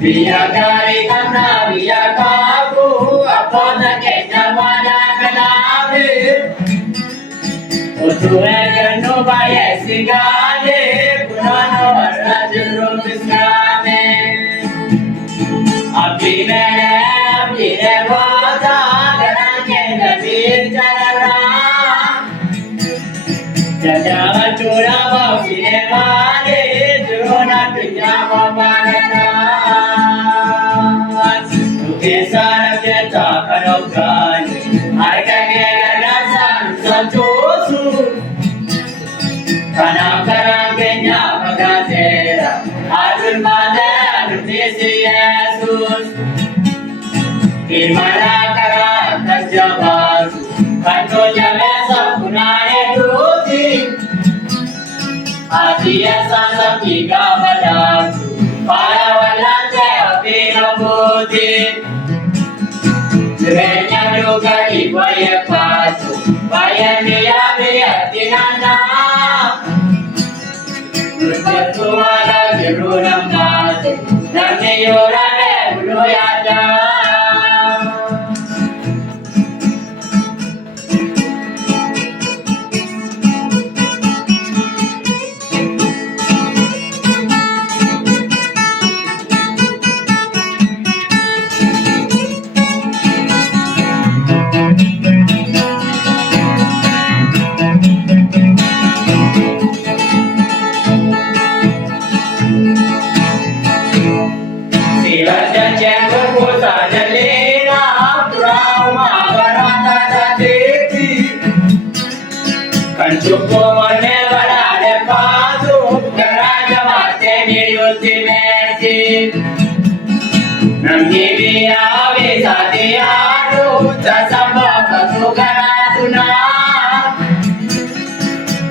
Biyagari kana biyagaku apana kenya wala kalabi Utueganu baye sigade Punano arajuru biskame Abdine wata Garange gabi charara Jajava chura bhavine mare Jurona tunya mamanata Kesarabya chakarogani Arkage garasan sanchosu Kanakarange nyamagatera Adul madar nisi Jesus Imanakara tasjavasu Kanto jamesa punane duti Adiya sasaki gavadasu Para walante apina buti Srenya juga iboye pasu Baya miya miya tinana Berketuala jeruna mati Nanti yorane bulu yada Kanchuko mane varade pasu Garaja mate niyuti meti Namni viya visati adu Sasamba kasu garatuna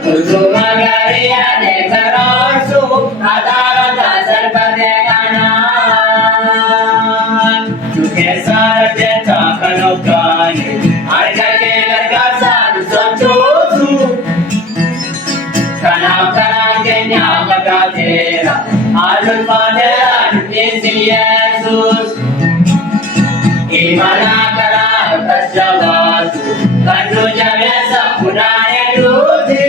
Usu magari ade karosu Adarata sarpade kanan Chuke sarapye chakanokani Arjake gargasan sanchosu Kanakarange nyamagatera Alul padera nisi Jesus Imanakara tasjavasu Kandu jamesa punane duti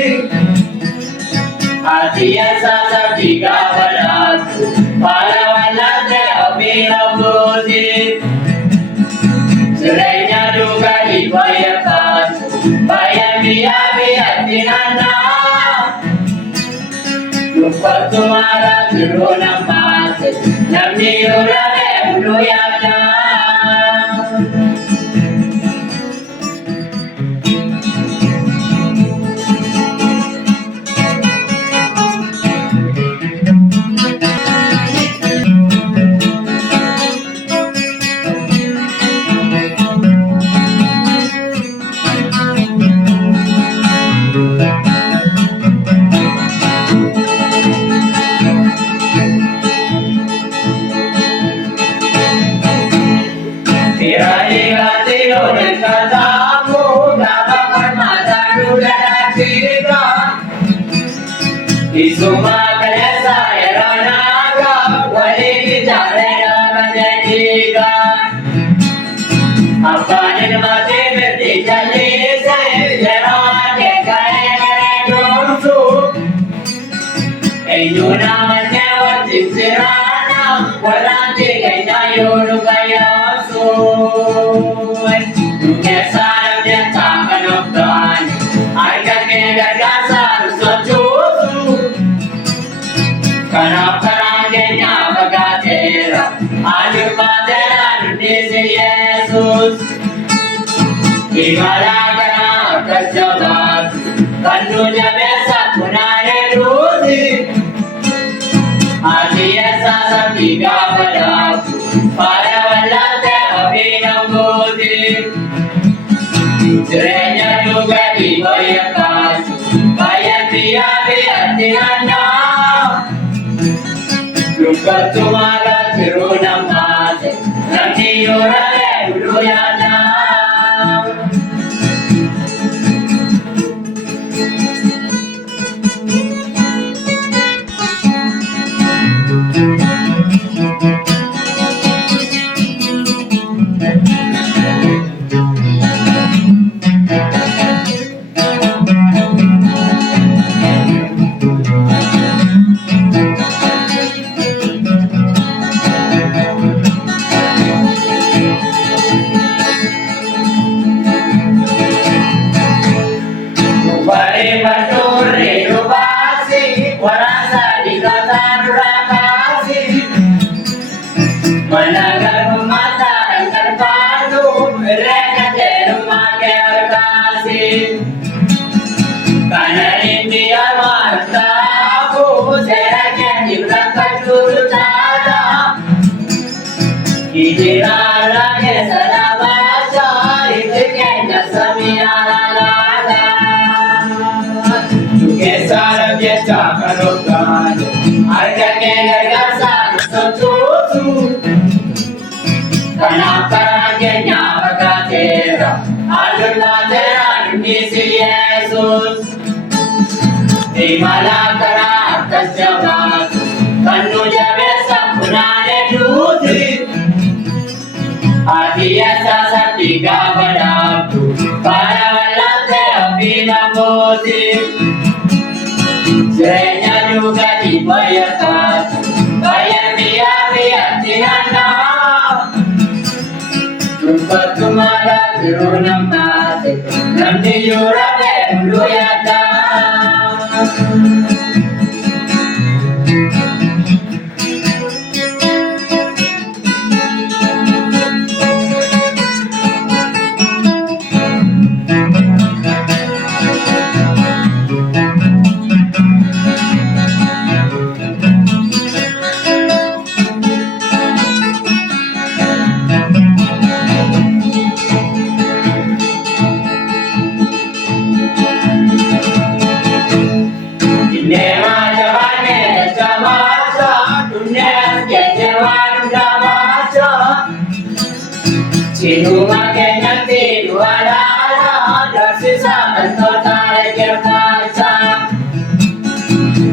Adiya sasaki gavadasu Para walante apina buti Surenya juga ibaya pasu Baya miya miya tinana Lupa tumara jeruna mati Namni urane bulu yada Isuma kalesa yaranaga waliki jarena manjadiga Apanin mati berti jali se yarane kare donsu Enyuna manjawati sirana walanti kaya yonu kaya su Nukesana biasa kanokani Arkage gargasan sanchosu Kanakarange nyamagatera Alul padera nisi Jesus Imanakara tasjavasu Kandu jamesa punane duti Adiya sasaki gavadasu Para walante apina buti Srenya juga ibaya pasu Baya miya miya tinana Lupa tumara jeruna mati Nanti yorane bulu yada Idirala ke sarabasa itke nasamiyala Tuke sarab ye chakarokan arka ke gargasa sotu Kanaka ke nyavaga tera alurva tera nisi Jesus Dimala kara kasyavat Kanu jabe sapunane duthi Adiya sasa tiga badabtu Para walate apina moti Srenya juga dibayarkan Bayar biya biya tinana Rupa tumara tirunam mati Namni yurade uluyata Sinuma kenya tilu alala Darsisa mentotare kerpaca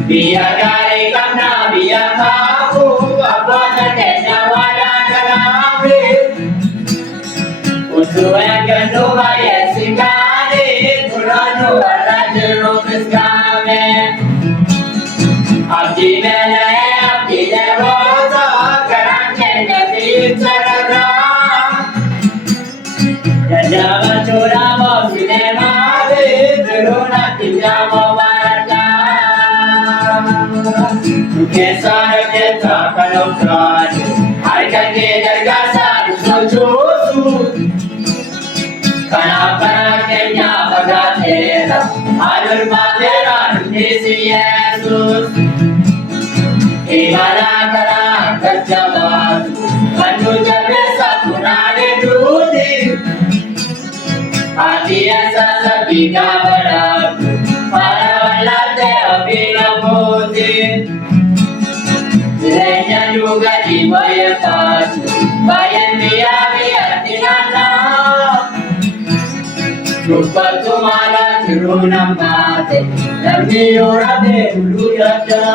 Biya dari kamna biya kaku Abona kenya wadana nabi Usuan kenduma yesikani Kulanu warajiru kiskame Abdi mele abdi devota Karang kenya bicara Jangan curang mau sinema di teruna tidak mau barang. Kisah kita kalau kan, harga kita gasar susu. Kenapa kenya bagatera, alur matera misi Yesus. Imana kara kerjabat, kanu jabe sapunane duti. Adiya sasa tiga badabtu Para walate apina moti Srenya juga dibayarkan Bayan biya biya tinana Rupa tumara tirunam mati Namni yurade uluyata